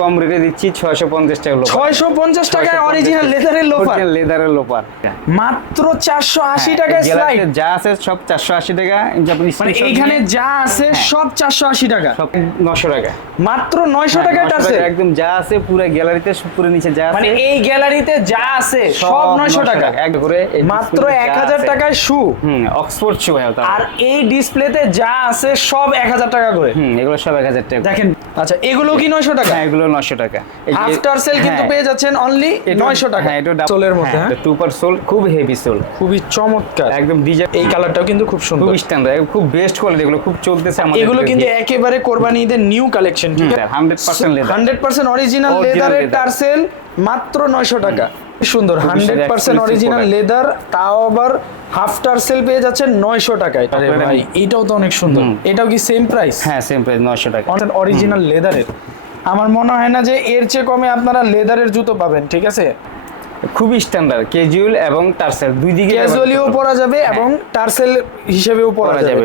কম রেটে দিচ্ছি ছয়শো পঞ্চাশ টাকা লোপার ছয়শো পঞ্চাশ টাকায় অরিজিনাল লেদারের লোফার লেদারের লোপার মাত্র চারশো আশি হ্যাঁ, টাকায় স্লাইড যা আছে সব চারশো আশি টাকা জাপানি মানে এইখানে যা আছে সব চারশো আশি টাকা। সব নশো টাকা। মাত্র নয়শো হ্যাঁ, টাকায় 900 টাকা, একদম যা আছে পুরো গ্যালারিতে পুরো নিচে যা আছে। মানে এই গ্যালারিতে যা আছে সব নয়শো টাকা। এক করে মাত্র display এক যা হাজার আছে। টাকায় শু হুম অক্সফোর্ড শু হ্যাঁ আর এই ডিসপ্লেতে যা আছে সব এক হাজার টাকা করে। হুম এগুলো সব এক হাজার টাকা। দেখেন আচ্ছা এগুলো কি নয়শো টাকা? হ্যাঁ এগুলো নশো টাকা। আফটার সেল কিন্তু হ্যাঁ, পেয়ে যাচ্ছেন অনলি এটা- নয়শো টাকা। হ্যাঁ এটা সোলের মধ্যে হ্যাঁ? টু পার সোল খুব হেভি সোল খুবই চমৎকার। একদম ডিজাইন এই কালারটাও কিন্তু খুব সুন্দর। খুব স্ট্যান্ডার্ড খুব বেস্ট কোয়ালিটি এগুলো খুব চলতেছে আমাদের এগুলো কিন্তু একেবারে কোরবানি ঈদের নিউ কালেকশন ঠিক আছে? Hundred percent leather hundred percent original লেদারের। টার্সেল মাত্র নয়শো টাকা। সুন্দর হান্ড্রেড পার্সেন্ট অরিজিনাল লেদার তাও আবার হাফ টার্সেল পেয়ে যাচ্ছেন নয়শো টাকায়। ভাই এটাও তো অনেক সুন্দর। এটাও কি সেম প্রাইস হ্যাঁ সেম প্রাইস নশো টাকা। অরিজিনাল লেদারের আমার মনে হয় না যে এর চেয়ে কমে আপনারা লেদারের জুতো পাবেন ঠিক আছে? খুবই স্ট্যান্ডার্ড ক্যাজুয়াল এবং টার্সেল দুই দিকে ক্যাজুয়ালিও পরা যাবে এবং টার্সেল হিসেবেও পরা যাবে?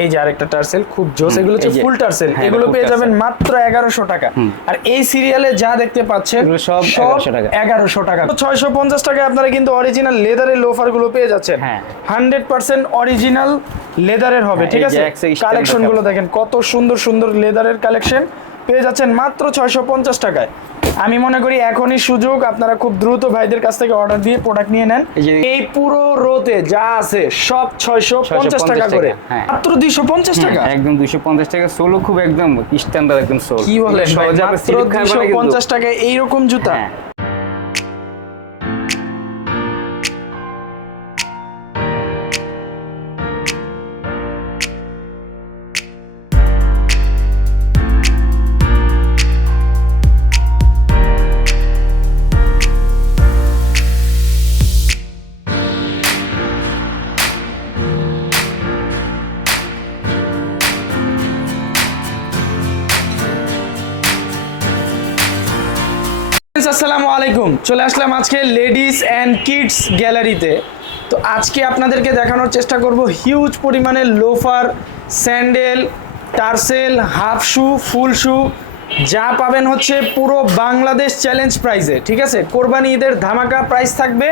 এই যে আরেকটা টার্সেল খুব জোস এগুলো হচ্ছে ফুল টার্সেল হ্যাঁ, এগুলো পেয়ে যাবেন মাত্র এগারোশো টাকা। আর এই সিরিয়ালে যা দেখতে পাচ্ছেন সব 1100 টাকা। এগারোশো টাকা। ছয়শো পঞ্চাশ টাকায় আপনারা কিন্তু অরিজিনাল লেদারের লোফারগুলো পেয়ে যাচ্ছেন। হ্যাঁ। হান্ড্রেড পার্সেন্ট অরিজিনাল লেদারের হবে হ্যাঁ, ঠিক আছে? কালেকশনগুলো দেখেন কত সুন্দর সুন্দর লেদারের কালেকশন পেয়ে যাচ্ছেন মাত্র ছয়শো পঞ্চাশ টাকায়। আমি মনে করি এখনই সুযোগ আপনারা খুব দ্রুত ভাইদের কাছ থেকে অর্ডার দিয়ে প্রোডাক্ট নিয়ে নেন। এই পুরো রোতে যা আছে সব ছয়শো পঞ্চাশ টাকা করে। হ্যাঁ। মাত্র দুইশো পঞ্চাশ টাকা? একদম দুইশো পঞ্চাশ টাকা। সোলো খুব একদম স্ট্যান্ডার্ড একদম সোল কি বলেন ভাই? সহজে আপনি মাত্র slip খাবেন না দুইশো পঞ্চাশ টাকায় এইরকম জুতা? আলাইকুম চলে আসলাম আজকে লেডিস অ্যান্ড কিডস গ্যালারিতে। তো আজকে আপনাদেরকে দেখানোর চেষ্টা করব হিউজ পরিমাণে loafer, sandal, tassel, half shoe, full shoe, যা পাবেন হচ্ছে পুরো বাংলাদেশ চ্যালেঞ্জ প্রাইজে, ঠিক আছে? কোরবানি ঈদের ধামাকা প্রাইস থাকবে।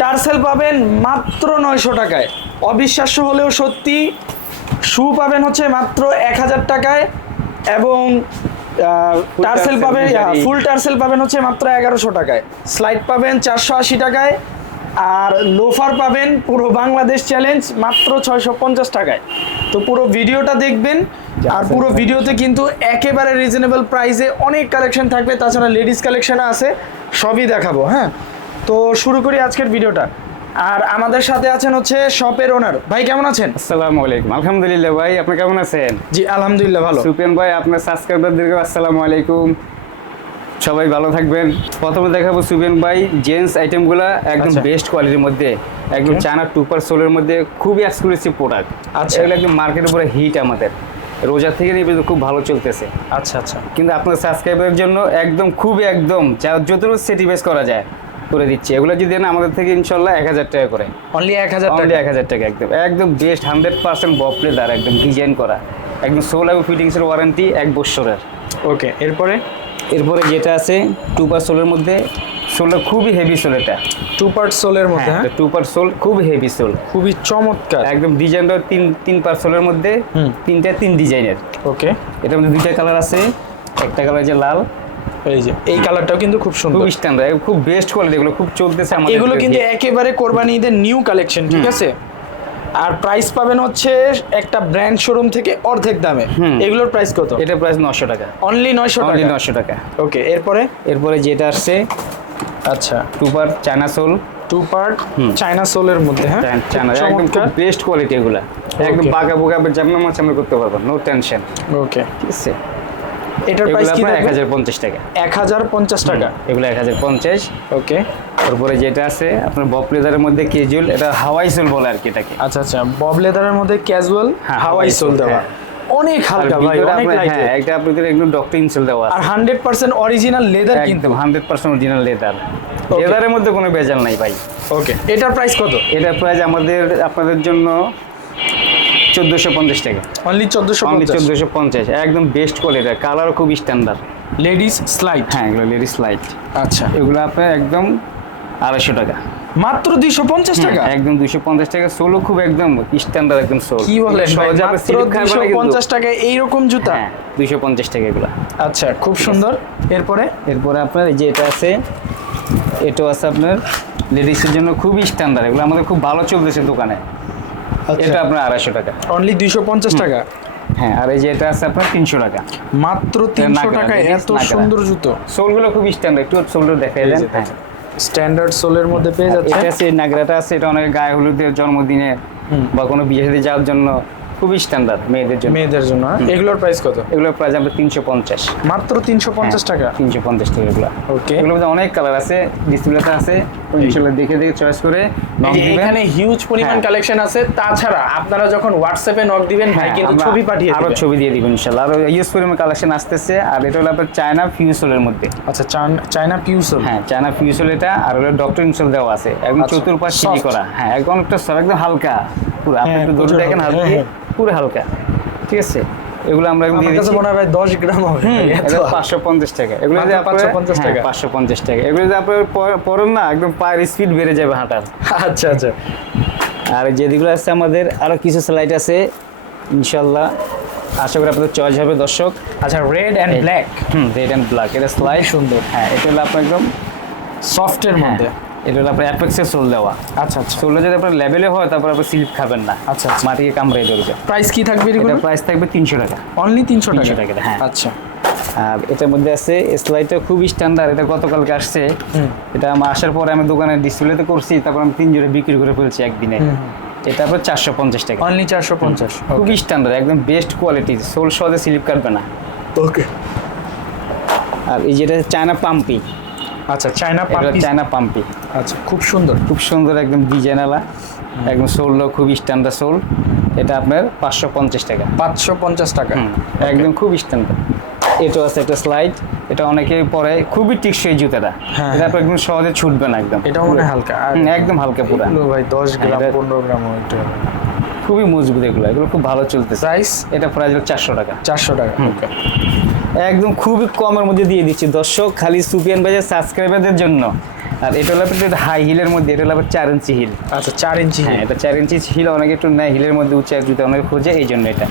টার্সেল পাবেন মাত্র নয়শো টাকায়। অবিশ্বাস্য হলেও সত্যি, শু পাবেন হচ্ছে মাত্র এক হাজার টাকায় এবং টার্সেল পাবেন ফুল টার্সেল পাবেন হচ্ছে মাত্র এগারোশো টাকায়। স্লাইড পাবেন চারশো আশি টাকায় আর লোফার পাবেন পুরো বাংলাদেশ চ্যালেঞ্জ মাত্র ছয়শো পঞ্চাশ টাকায়। তো পুরো ভিডিওটা দেখবেন আর পুরো ভিডিওতে কিন্তু একেবারে রিজনেবল প্রাইসে অনেক কালেকশন থাকবে তাছাড়া লেডিস কালেকশনও আছে সবই দেখাবো হ্যাঁ। তো শুরু করি আজকের ভিডিওটা। আর আমাদের সাথে আছেন হচ্ছে শপের ওনার ভাই কেমন আছেন? আসসালামু আলাইকুম। আলহামদুলিল্লাহ ভাই আপনি কেমন আছেন? জি আলহামদুলিল্লাহ ভালো। সুপেন ভাই আপনার সাবস্ক্রাইবারদেরকে আসসালামু আলাইকুম। সবাই ভালো থাকবেন। প্রথমে দেখাবো সুপেন ভাই জেন্টস আইটেমগুলো একদম আচ্ছা। বেস্ট কোয়ালিটির মধ্যে একদম. চায়না টুপার সোলের মধ্যে খুবই এক্সক্লুসিভ প্রোডাক্ট আচ্ছা। এগুলো একদম মার্কেটের উপরে হিট আমাদের। রোজা থেকে নিয়ে খুব ভালো চলতেছে। আচ্ছা আচ্ছা। কিন্তু আপনার সাবস্ক্রাইবারের জন্য একদম খুবই একদম যা যতটুকু সেটিভাইজ করা যায় করে দিচ্ছি। এগুলো যদি দেন আমাদের থেকে ইনশাল্লাহ এক হাজার টাকা করে। অনলি এক হাজার অনলি টাকা। এক হাজার টাকা একদম। একদম বেস্ট হান্ড্রেড পার্সেন্ট বপলে দ্বারা একদম ডিজাইন করা। একদম সোল এবং ফিটিংসের ওয়ারেন্টি এক বছরের ওকে এরপরে? এরপরে যেটা আছে টু পার সোলের মধ্যে সোলটা খুবই হেভি সোল এটা। টু পার্ট সোলের মধ্যে টু পার সোল খুব হেভি সোল খুবই চমৎকার। একদম ডিজাইনটা তিন তিন পার সোলের মধ্যে। তিনটা তিন ডিজাইনের ওকে এটার মধ্যে দুইটা কালার আছে একটা কালার যে লাল এই যে এই কালারটাও কিন্তু খুব সুন্দর। খুব স্ট্যান্ডার্ড খুব বেস্ট কোয়ালিটি এগুলো খুব চলতেছে আমাদের এগুলো কিন্তু একেবারে কোরবানি ঈদের নিউ কালেকশন ঠিক আছে? আর প্রাইস পাবেন হচ্ছে একটা ব্র্যান্ড শোরুম থেকে অর্ধেক দামে। হুম। এগুলোর প্রাইস কত? এটা প্রাইস নশো টাকা। অনলি অনলি টাকা? নশো টাকা। ওকে এরপরে? এরপরে যেটা আসছে আচ্ছা। Two part China sole two part. China সোলের মধ্যে হ্যাঁ? চায়না একদম খুব বেস্ট কোয়ালিটি এগুলা। একদম. বাঁকা বোকা যেমন মাছ আমরা করতে পারব নো টেনশন ওকে ঠিক আছে? এটার প্রাইস কি আপনার এক হাজার পঞ্চাশ টাকা। এক হাজার পঞ্চাশ টাকা। এগুলো এক হাজার পঞ্চাশ। ওকে। তারপরে যেটা আছে আপনার বপ লেদারের মধ্যে কেজুয়াল এটা হাওয়াই সোল বলে আর কি এটাকে। আচ্ছা আচ্ছা বব লেদারের মধ্যে ক্যাজুয়াল হাওয়াই সোল দেওয়া। হ্যাঁ। অনেক হালকা ভাই অনেক আপনার লাইট হ্যাঁ একটা আপনাদের একদম ডক্টর ইনসেল দেওয়া আর আছে হান্ড্রেড পার্সেন্ট অরিজিনাল লেদার কিন্তু। একদম হান্ড্রেড পার্সেন্ট অরিজিনাল লেদার লেদারের মধ্যে কোনো ভেজাল নাই ভাই। ওকে এটার প্রাইস কত? এটা প্রাইস আমাদের আপনাদের জন্য চোদ্দোশো পঞ্চাশ টাকা। অনলি চোদ্দোশো অনলি চোদ্দোশো পঞ্চাশ। একদম বেস্ট কোয়ালিটি কালার খুব স্ট্যান্ডার্ড লেডিস স্লাইড হ্যাঁ এগুলো লেডিস লাইট আচ্ছা। এগুলো আপনার একদম আড়াইশো টাকা। মাত্র দুইশো পঞ্চাশ টাকা? একদম দুইশো পঞ্চাশ টাকা। সোলও খুব একদম স্ট্যান্ডার্ড একদম সোল কি না দুইশো পঞ্চাশ টাকায় এইরকম জুতা? হ্যাঁ দুইশো পঞ্চাশ টাকা এগুলো। আচ্ছা খুব সুন্দর। এরপরে? এরপরে আপনার এই যে এটা আছে এটাও আছে আপনার লেডিসের জন্য খুবই স্ট্যান্ডার্ড এগুলো আমাদের খুব ভালো চলতেছে দোকানে। এটা আপনার আড়াইশো টাকা। অনলি দুইশো পঞ্চাশ টাকা? হ্যাঁ আর এই যে এটা আছে আপনার তিনশো টাকা। মাত্র তিনশো ladies এত সুন্দর জুতো। সোলগুলো খুব স্ট্যান্ডার্ড একটু সোলগুলো দেখাই দেন। হ্যাঁ। স্ট্যান্ডার্ড সোলের মধ্যে পেয়ে যাচ্ছে। এটা আছে নাগরাটা আছে এটা অনেক গায়ে হলুদের জন্মদিনে বা কোনো বিয়ে যাওয়ার জন্য খুবই স্ট্যান্ডার্ড মেয়েদের জন্য। মেয়েদের জন্য হ্যাঁ? এগুলোর প্রাইস কত? এগুলোর প্রাইস আমরা তিনশো পঞ্চাশ। মাত্র তিনশো পঞ্চাশ টাকা? তিনশো পঞ্চাশ টাকা এগুলো। ওকে এগুলোর মধ্যে অনেক কালার আছে ডিসপ্লেতে আছে। ইনশাল্লাহ দেখে দেখে চয়েস করে এখানে হিউজ পরিমাণ হ্যাঁ। কালেকশন আছে তাছাড়া আপনারা যখন হোয়াটসঅ্যাপে নক দিবেন ভাই হ্যাঁ, কিন্তু ছবি পাঠিয়ে আরও ছবি দিয়ে দিবেন ইনশাল্লাহ আরও ইউজ পরিমাণ কালেকশন আসতেছে আর এটা হলো আপনার চায়না ফিউসলের মধ্যে। আচ্ছা চায়না পিউসল হ্যাঁ চায়না ফিউসল এটা আর হলো ডক্টর ইনসল দেওয়া আছে। একদম আচ্ছা, চতুর্পাশ সিলি করা। হ্যাঁ একদম একটা সর একদম হালকা পুরো। আপনি হ্যাঁ, একটু ধরে দেখেন হালকা, হ্যাঁ, পুরো হালকা। ঠিক আছে? এগুলো আমরা দিয়ে দিচ্ছি। মনে হয় ভাই দশ গ্রাম হবে। এত পাঁচশো পঞ্চাশ টাকা। এগুলো যদি মাত্র 550 টাকা। পাঁচশো পঞ্চাশ টাকা। এগুলো যদি আপনার পরেন না একদম পায়ের স্পিড বেড়ে যাবে হাঁটার। আচ্ছা আচ্ছা। আর যেগুলো আছে আমাদের আরও কিছু স্লাইড আছে। ইনশাল্লাহ আশা করি আপনাদের চয়েস হবে দর্শক। আচ্ছা red and black hmm red and black এটা স্লাইড সুন্দর। হ্যাঁ এটা হলো আপনার একদম সফটের হ্যাঁ, মধ্যে। এটা হলো আপনার অ্যাপেক্সের সোল দেওয়া। আচ্ছা আচ্ছা। সোলটা যদি আপনার লেভেলে হয় তারপর আপনি স্লিপ খাবেন না। আচ্ছা, আচ্ছা। মাটিকে কামড়ে ধরবে প্রাইস কি থাকবে এটা প্রাইস থাকবে তিনশো টাকা। অনলি তিনশো টাকা? টাকা, হ্যাঁ। আচ্ছা। আর এটার মধ্যে আছে স্লাইডটা খুবই স্ট্যান্ডার্ড এটা গতকালকে আসছে। এটা আমার আসার পরে আমি দোকানে ডিসপ্লেতে করছি তারপর আমি তিন জোড়ে বিক্রি করে ফেলছি একদিনে। এটা আপনার চারশো পঞ্চাশ টাকা। অনলি চারশো পঞ্চাশ খুবই স্ট্যান্ডার্ড একদম বেস্ট কোয়ালিটি সোল সহজে স্লিপ কাটবে না। ওকে আর এই যেটা চায়না পাম্পি আচ্ছা চায়না পাম্পি চায়না পাম্পি আচ্ছা খুব সুন্দর। খুব সুন্দর একদম ডিজাইনালা। একদম সোলটাও খুব স্ট্যান্ডার্ড সোল। এটা আপনার পাঁচশো পঞ্চাশ টাকা। পাঁচশো পঞ্চাশ টাকা? একদম খুব স্ট্যান্ডার্ড এটা আছে একটা স্লাইড এটা অনেকে পরে খুবই টিকসই জুতাটা। হ্যাঁ, এটা আপনার একদম সহজে ছুটবে না একদম। এটা মনে হয় হালকা। একদম হালকা পুরো। ভাই দশ গ্রাম পনেরো গ্রাম খুবই মজবুত এগুলো। এগুলো খুব ভালো চলতে। প্রাইস এটা প্রাইস হলো চারশো টাকা। চারশো টাকা ওকে একদম খুবই কমের মধ্যে দিয়ে দিচ্ছি। দর্শক খালি সুপিয়ান বাজার সাবস্ক্রাইবারদের জন্য। আর এটা হলো আপনার হাই হিলের মধ্যে এটা হলো আবার চার ইঞ্চি হিল আচ্ছা চার ইঞ্চি হ্যাঁ এটা চার ইঞ্চি হিল অনেকে একটু নেয় হিলের মধ্যে উঁচা জুতা অনেকে খোঁজে এই জন্য এটা?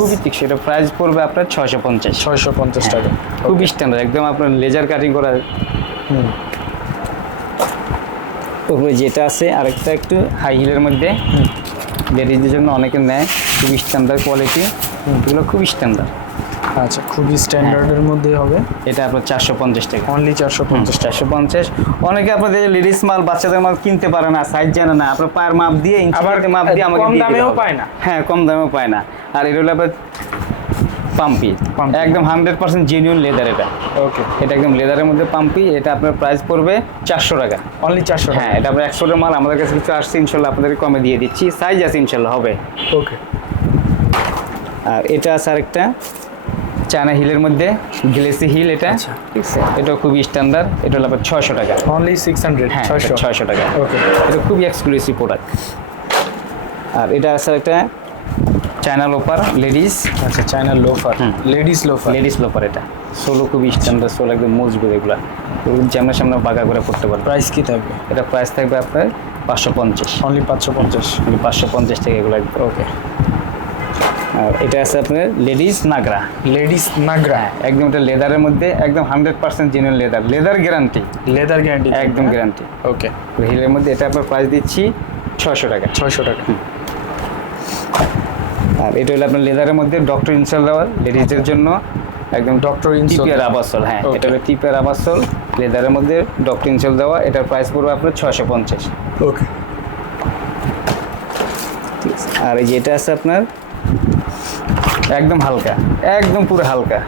খুবই টিকসই এটা প্রাইস পড়বে আপনার ছয়শো পঞ্চাশ। ছয়শো পঞ্চাশ টাকা। খুবই স্ট্যান্ডার্ড একদম আপনার লেজার কাটিং করা। হুম। তারপরে যেটা আছে আরেকটা একটু হাই হিলের মধ্যে। লেডিজদের জন্য অনেকে নেয় খুবই স্ট্যান্ডার্ড কোয়ালিটি এগুলো খুবই স্ট্যান্ডার্ড আচ্ছা খুবই স্ট্যান্ডার্ডের মধ্যে হবে। এটা আপনার চারশো পঞ্চাশ টাকা। অনলি চারশো পঞ্চাশ চারশো পঞ্চাশ। অনেকে আপনাদের লেডিস মাল বাচ্চাদের মাল কিনতে পারে না সাইজ জানে না। আপনার পায়ের মাপ দিয়ে ইঞ্চি মাপ দিয়ে আমাকে কম দামেও পায় না। হ্যাঁ কম দামেও পায় না। আর এটা হলো আপনার পাম্পি। একদম হান্ড্রেড পার্সেন্ট জেনুইন লেদার এটা। ওকে এটা একদম লেদারের মধ্যে পাম্পি এটা আপনার প্রাইস পড়বে চারশো টাকা। অনলি চারশো হ্যাঁ এটা আপনার একশোটার মাল আমাদের কাছে কিছু আসছে ইনশাল্লাহ আপনাদেরকে কমে দিয়ে দিচ্ছি। সাইজ আছে ইনশাল্লাহ হবে। ওকে আর এটা আছে আরেকটা চায়না হিলের মধ্যে গ্লেসি হিল এটা। আচ্ছা। ঠিক আছে এটা খুবই স্ট্যান্ডার্ড এটা হলো আপনার ছয়শো টাকা। অনলি সিক্স হান্ড্রেড হ্যাঁ ছয়শো। ছয়শো টাকা। ওকে এটা খুবই এক্সক্লুসিভ প্রোডাক্ট আর এটা আছে একটা চায়না লোপার লেডিস আচ্ছা চায়নার loafer ladies loafer ladies loafer এটা। সোলো খুবই স্ট্যান্ডার্ড সোলো একদম মজবুত এগুলো। সামনে সামনে বাঁকা করে পড়তে পারবে। প্রাইস কি থাকবে? এটা প্রাইস থাকবে আপনার পাঁচশো পঞ্চাশ। অনলি পাঁচশো পঞ্চাশ। পাঁচশো পঞ্চাশ থেকে এগুলো একদম ওকে আর এটা আছে আপনার লেডিস নাগরা। লেডিস নাগরা। একদম এটা লেদারের মধ্যে একদম hundred percent genuine leather leather guarantee leather guarantee একদম গ্যারান্টি ওকে হিলের মধ্যে এটা আপনার প্রাইস দিচ্ছি ছশো টাকা। ছয়শো টাকা। আর এটা হলো আপনার লেদারের মধ্যে ডক্টর ইনসল দেওয়ার লেডিসদের জন্য। একদম ডক্টর টিপিয়ার আবাসল হ্যাঁ এটা হলো টিপিয়ার আবাসল লেদারের মধ্যে ডক্টর ইনসল দেওয়া এটার প্রাইস পড়বে আপনার ছশো পঞ্চাশ। ওকে আর এই যেটা আছে আপনার একদম হালকা একদম পুরো হালকা।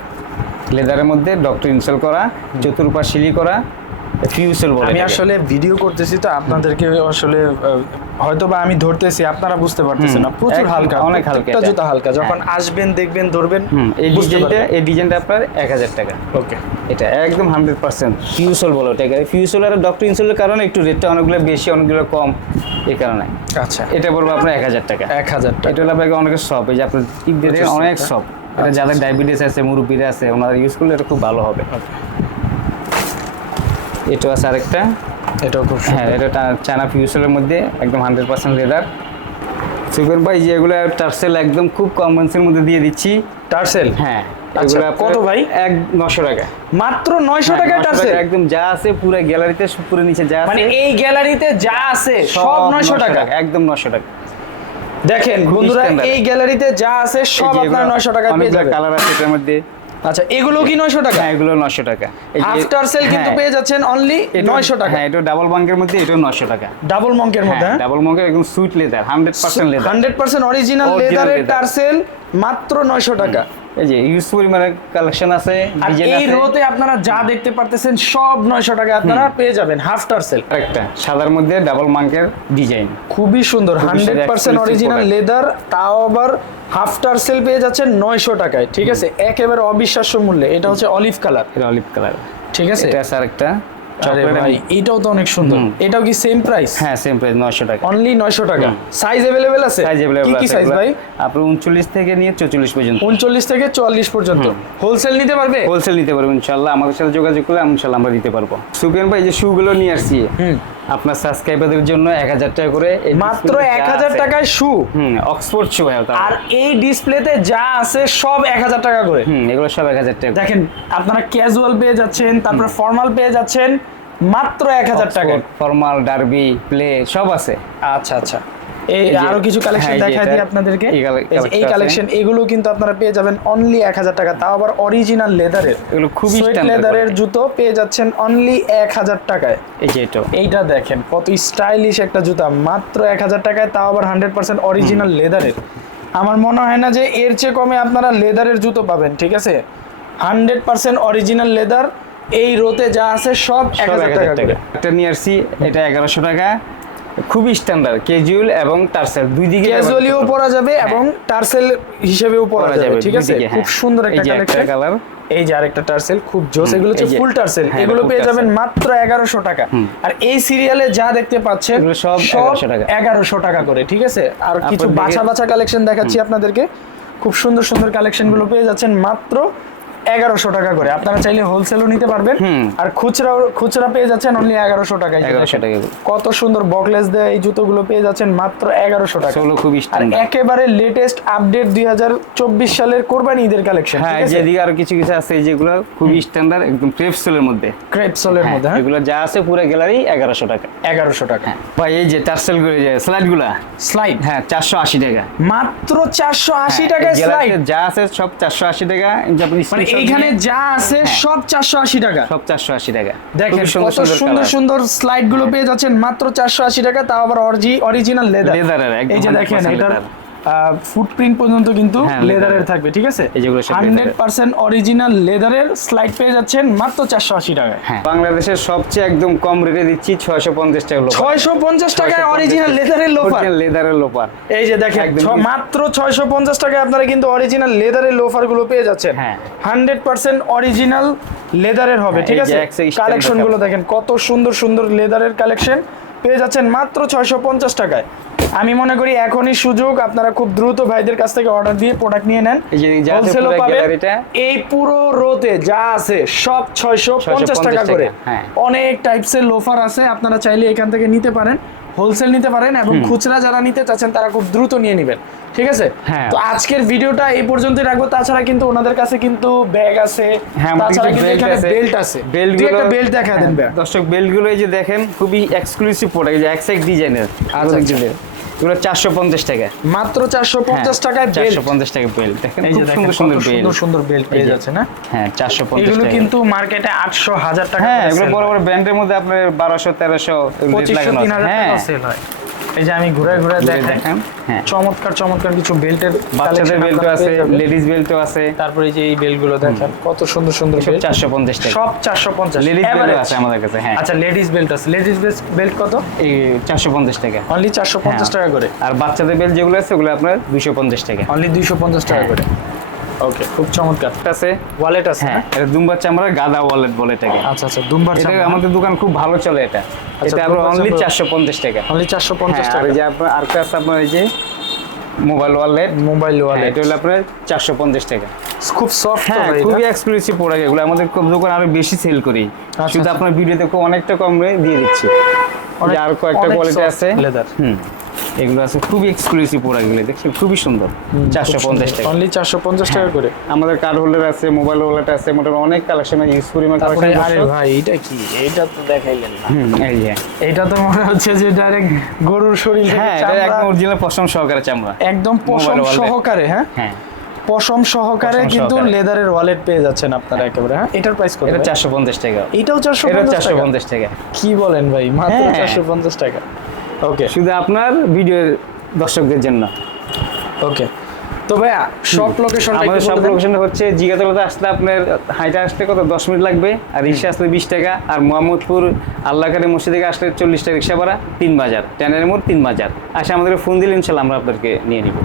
লেদারের মধ্যে ডক্টর ইনসল করা চতুর্পা শিলি করা ফিউসেল বলে আমি আসলে ভিডিও করতেছি তো আপনাদেরকে আসলে হয়তো বা আমি ধরতেছি আপনারা বুঝতে পারতেছেন না। প্রচুর হালকা অনেক হালকা জুতা হালকা যখন আসবেন দেখবেন ধরবেন এই ডিজাইনটা এই ডিজাইনটা আপনার এক হাজার টাকা। ওকে এটা একদম হান্ড্রেড পার্সেন্ট ফিউসল বলো এটাকে ফিউসল আর ডক্টর ইনসলের কারণে একটু রেটটা অনেকগুলো বেশি অনেকগুলো কম এই কারণে। আচ্ছা। এটা বলব আপনার এক হাজার টাকা। এক হাজার টাকা। এটা হলো আপনাকে অনেক সব এই যে আপনার অনেক সব এটা যাদের ডায়াবেটিস আছে মুরব্বীরা আছে ওনারা ইউজ করলে এটা খুব ভালো হবে। এটা আছে আরেকটা। এটাও খুব হ্যাঁ এটা চায়না ফিউসেলের মধ্যে একদম হান্ড্রেড পার্সেন্ট লেদার সুপার ভাই যেগুলো টার্সেল একদম খুব কম মান্সের মধ্যে দিয়ে দিচ্ছি। টার্সেল হ্যাঁ আচ্ছা, এগুলো কত ভাই? এক নশো টাকা। মাত্র নয়শো হ্যাঁ, টাকায় টার্সেল একদম যা আছে পুরো গ্যালারিতে পুরো নিচে যা মানে এই গ্যালারিতে যা আছে সব নয়শো টাকা। একদম নশো টাকা। দেখেন বন্ধুরা এই গ্যালারিতে যা আছে সব আপনার নয়শো টাকা পেয়ে যাবেন। কালার আছে এটার মধ্যে। আচ্ছা এগুলো কি নয়শো টাকা? হ্যাঁ এগুলো নশো টাকা। এই আফটার সেল কিন্তু হ্যাঁ, পেয়ে যাচ্ছেন অনলি এটা- নয়শো টাকা। হ্যাঁ এটা ডাবল বাঙ্কের মধ্যে এটাও নশো টাকা। ডাবল মঙ্কের মধ্যে হ্যাঁ ডাবল মঙ্কের একদম sweet leather hundred percent leather hundred percent original Original লেদারের। টার্সেল মাত্র নয়শো টাকা। এই যে ইউজ পরিমাণের কালেকশন আছে এই রোতে আপনারা যা দেখতে পারতেছেন সব নয়শো টাকা আপনারা পেয়ে যাবেন হাফ টার্সেল একটা সাদার মধ্যে ডাবল মাঙ্কের ডিজাইন খুবই সুন্দর খুবই hundred percent exclusive original leather তাও আবার হাফ টার্সেল পেয়ে যাচ্ছেন নয়শো টাকায় ঠিক আছে? একেবারে অবিশ্বাস্য মূল্যে এটা হচ্ছে অলিভ কালার এটা অলিভ কালার ঠিক আছে? এটা আছে আরেকটা। আরে ভাই এটাও তো অনেক সুন্দর। এটাও কি সেম প্রাইস হ্যাঁ সেম প্রাইস 900 টাকা। অনলি নয়শো টাকা। সাইজ অ্যাভেলেবেল আছে? সাইজ কি কি সাইজ ভাই? আপনি উনচল্লিশ থেকে নিয়ে চৌচল্লিশ পর্যন্ত। উনচল্লিশ থেকে চুয়াল্লিশ পর্যন্ত। হোলসেল নিতে পারবে? হোলসেল নিতে পারবে ইনশাল্লাহ। আমাদের সাথে যোগাযোগ করলে ইনশাআল্লাহ আমরা দিতে পারব। সুপিয়ান ভাই যে শু গুলো নিয়ে আসছি। হুম। আপনার সাবস্ক্রাইবারদের জন্য এক হাজার টাকা করে মাত্র এক হাজার টাকায় শু। হুম অক্সফোর্ড শু ভাই আর এই ডিসপ্লেতে যা আছে সব এক হাজার টাকা করে। হুম এগুলো সব এক হাজার টাকা দেখেন আপনারা ক্যাজুয়াল পেয়ে যাচ্ছেন তারপর ফর্মাল পেয়ে যাচ্ছেন মাত্র এক হাজার টাকা ফর্মাল ডার্বি প্লে সব আছে। আচ্ছা আচ্ছা। আরও কিছু কালেকশন হ্যাঁ, এই দেখাই দিই আপনাদেরকে। এই কালেকশন এগুলো কিন্তু আপনারা পেয়ে যাবেন অনলি এক হাজার টাকা। তাও আবার অরিজিনাল লেদারের এগুলো খুবই লেদারের জুতো পেয়ে যাচ্ছেন অনলি এক হাজার টাকায়। এই যে এটা এইটা দেখেন কত স্টাইলিশ একটা জুতা। মাত্র এক হাজার টাকায় তাও আবার হান্ড্রেড পার্সেন্ট অরিজিনাল লেদারের আমার মনে হয় না যে এর চেয়ে কমে আপনারা লেদারের জুতো পাবেন ঠিক আছে? হান্ড্রেড পার্সেন্ট অরিজিনাল লেদার এই রোতে যা আছে সব এক হাজার টাকা করে। টাকা। একটা নিয়ে আসছি এটা এগারোশো টাকা। খুবই স্ট্যান্ডার্ড ক্যাজুয়াল এবং টার্সেল দুই দিকে ক্যাজুয়ালিও পরা যাবে এবং টার্সেল হিসেবেও পরা যাবে ঠিক আছে? খুব হ্যাঁ। সুন্দর একটা কালেকশন কালার এই যে আরেকটা টার্সেল খুব জোস। এগুলো হচ্ছে ফুল টার্সেল হ্যাঁ, এগুলো পেয়ে যাবেন মাত্র এগারোশো টাকা। আর এই সিরিয়ালে যা দেখতে পাচ্ছেন সব 1100 টাকা। এগারোশো টাকা করে ঠিক আছে? আর কিছু বাছা বাছা কালেকশন দেখাচ্ছি আপনাদেরকে। খুব সুন্দর সুন্দর কালেকশনগুলো পেয়ে যাচ্ছেন মাত্র এগারোশো টাকা করে। আপনারা চাইলে হোলসেলও নিতে পারবেন। আর খুচরা খুচরা পেয়ে যাচ্ছেন অনলি এগারোশো টাকায়। 1100 টাকা কত সুন্দর বকলেস দেয় এই জুতোগুলো পেয়ে যাচ্ছেন মাত্র এগারোশো টাকা। সেগুলো খুবই আর একেবারে লেটেস্ট আপডেট দুই হাজার চব্বিশ সালের কোরবানি ঈদের কালেকশন হ্যাঁ যেদিকে আরও কিছু কিছু আছে যেগুলো খুবই স্ট্যান্ডার্ড একদম ক্রেপসোলের মধ্যে। ক্রেপসলের হ্যাঁ, মধ্যে হ্যাঁ। এগুলো যা আছে পুরো গ্যালারি এগারোশো টাকা। এগারোশো টাকা। ভাই এই যে টার্সেল করে যে স্লাইডগুলা। স্লাইড হ্যাঁ চারশো আশি টাকা। মাত্র চারশো আশি টাকা স্লাইড যা আছে সব চারশো আশি টাকা আপনি এইখানে যা আছে সব চারশো আশি টাকা। সব চারশো আশি টাকা। দেখেন কত সুন্দর সুন্দর স্লাইডগুলো পেয়ে যাচ্ছেন মাত্র চারশো আশি টাকা তাও আবার অরিজিনাল লেদার লেদারের এই যে দেখেন 100% এটার leather। ফুটপ্রিন্ট পর্যন্ত কিন্তু হ্যাঁ, লেদারের leather-এর। থাকবে ঠিক আছে? হান্ড্রেড পার্সেন্ট অরিজিনাল লেদারের স্লাইড পেয়ে যাচ্ছেন মাত্র চারশো আশি টাকায়। হ্যাঁ। বাংলাদেশের সবচেয়ে একদম কম রেটে দিচ্ছি ছয়শো পঞ্চাশ টাকা ছয়শো পঞ্চাশ টাকায় অরিজিনাল লেদারের লোফার লেদারের লোপার এই যে দেখেন একদম মাত্র ছয়শো পঞ্চাশ টাকায় আপনারা কিন্তু অরিজিনাল লেদারের লোফারগুলো পেয়ে যাচ্ছেন। হ্যাঁ। হান্ড্রেড পার্সেন্ট অরিজিনাল লেদারের হবে হ্যাঁ, ঠিক আছে? কালেকশনগুলো দেখেন কত সুন্দর সুন্দর লেদারের কালেকশন পেয়ে যাচ্ছেন মাত্র ছয়শো পঞ্চাশ টাকায়। আমি মনে করি এখনই সুযোগ আপনারা খুব দ্রুত ভাইদের কাছ থেকে অর্ডার দিয়ে প্রোডাক্ট নিয়ে নেন। এই হোলসেলও পাবেন। পুরো রোতে যা আছে সব ছয়শো পঞ্চাশ টাকা করে। হ্যাঁ। অনেক টাইপসের লোফার আছে আপনারা চাইলে এখান থেকে নিতে পারেন। হোলসেল নিতে পারেন এবং খুচরা যারা নিতে চাচ্ছেন তারা খুব দ্রুত নিয়ে নেবেন। ঠিক আছে? হ্যাঁ। তো আজকের ভিডিওটা এই পর্যন্তই রাখব। তাছাড়া কিন্তু ওনাদের কাছে কিন্তু ব্যাগ আছে। হ্যাঁ তাছাড়া কিন্তু এখানে বেল্ট আছে। বেল্ট একটা বেল্ট দেখা দেন ভাই। দর্শক বেল্টগুলো এই যে দেখেন খুবই এক্সক্লুসিভ প্রোডাক্ট যে এক্স এক ডিজাইনের আচ্ছা, আচ্ছা। এগুলো চারশো পঞ্চাশ টাকা। মাত্র চারশো পঞ্চাশ টাকায় বেল্ট চারশো পঞ্চাশ টাকা বেল্ট দেখেন এই যে খুব সুন্দর কত সুন্দর সুন্দর বেল্ট সুন্দর বেল্ট পেয়ে যাচ্ছে না? হ্যাঁ চারশো পঞ্চাশ এগুলো কিন্তু মার্কেটে আটশো হাজার টাকা হ্যাঁ এগুলো বড় হয়। বড় ব্র্যান্ডের মধ্যে আপনার বারোশো তেরোশো পঁচিশশো তিন হাজার হ্যাঁ। টাকা সেল হয়। এই যে আমি ঘুরে ঘুরে দেখেন হ্যাঁ। চমৎকার চমৎকার কিছু বেল্টের বাচ্চাদের বেল্টও আছে লেডিস বেল্টও আছে। তারপরে এই যে এই বেল্টগুলো দেখেন কত সুন্দর সুন্দর বেল্ট চারশো পঞ্চাশ টাকা। সব চারশো পঞ্চাশ। লেডিস বেল্টও আছে আমাদের কাছে হ্যাঁ। আচ্ছা লেডিস বেল্ট আছে। লেডিস বেল্ট কত? এই চারশো পঞ্চাশ টাকা। অনলি চারশো পঞ্চাশ হ্যাঁ। টাকা করে। আর বাচ্চাদের বেল্ট যেগুলো আছে ওগুলো আপনার দুশো পঞ্চাশ টাকা। অনলি দুইশো পঞ্চাশ টাকা হ্যাঁ। করে। ওকে খুব চমৎকার। আছে? ওয়ালেট আছে হ্যাঁ? এটা দুম্বার চামড়া গাদা ওয়ালেট বলে এটাকে। আচ্ছা আচ্ছা দুম্বার এটা আমাদের দোকান খুব ভালো চলে এটা। আচ্ছা, এটা আপনার অনলি। চারশো পঞ্চাশ টাকা। অনলি চারশো পঞ্চাশ হ্যাঁ, আর এই যে আপনার আরেকটা আছে আপনার এই যে মোবাইল ওয়ালেট মোবাইল ওয়ালেট এটা হলো আপনার চারশো পঞ্চাশ টাকা। খুব সফট হ্যাঁ খুবই এক্সক্লুসিভ প্রোডাক্ট এগুলো। আমাদের খুব দোকান আরও বেশি সেল করি। শুধু আচ্ছা। আপনার ভিডিওতে অনেকটা কমে দিয়ে দিচ্ছি। আর কয়েকটা কোয়ালিটি আছে। leather। হুম। এগুলো আছে খুবই এক্সক্লুসিভ প্রোডাক্টগুলো দেখছেন? খুবই সুন্দর। চারশো পঞ্চাশ টাকা। অনলি চারশো পঞ্চাশ টাকা করে? আমাদের কার্ড হোল্ডার আছে মোবাইল হোল্ডার আছে মোটামুটি অনেক কালেকশন ইউজ করি আরে ভাই এটা কি? এটা তো দেখাইলেন না। এই যে। এটা তো মনে হচ্ছে যে ডাইরেক্ট গরুর শরীর হ্যাঁ এটা একদম অরিজিনাল পশম সহকারে চামড়া। একদম পশম সহকারে হ্যাঁ? হ্যাঁ। পশম সহকারে কিন্তু লেদারের ওয়ালেট পেয়ে যাচ্ছেন আপনারা একেবারে হ্যাঁ? এটার প্রাইস কত এটা ভাই? চারশো পঞ্চাশ টাকা। এটাও চারশো এটা পঞ্চাশ চারশো পঞ্চাশ টাকা। কি বলেন ভাই মাত্র হ্যাঁ। চারশো পঞ্চাশ টাকা। ওকে শুধু আপনার ভিডিওর দর্শকদের জন্য। ওকে তো ভাইয়া সব লোকেশন আমাদের সব লোকেশন হচ্ছে জিগাতলাতে আসলে আপনার হাইটা আসতে কত? দশ মিনিট লাগবে। আর রিক্সা আসলে বিশ টাকা। আর মোহাম্মদপুর আল্লাহকারি মসজিদ থেকে আসলে চল্লিশটা রিক্সা ভাড়া তিন বাজার। ট্যানের মোড় তিন বাজার। আসে আমাদের ফোন দিলে ইনশাল্লাহ আমরা আপনাদেরকে নিয়ে নিব।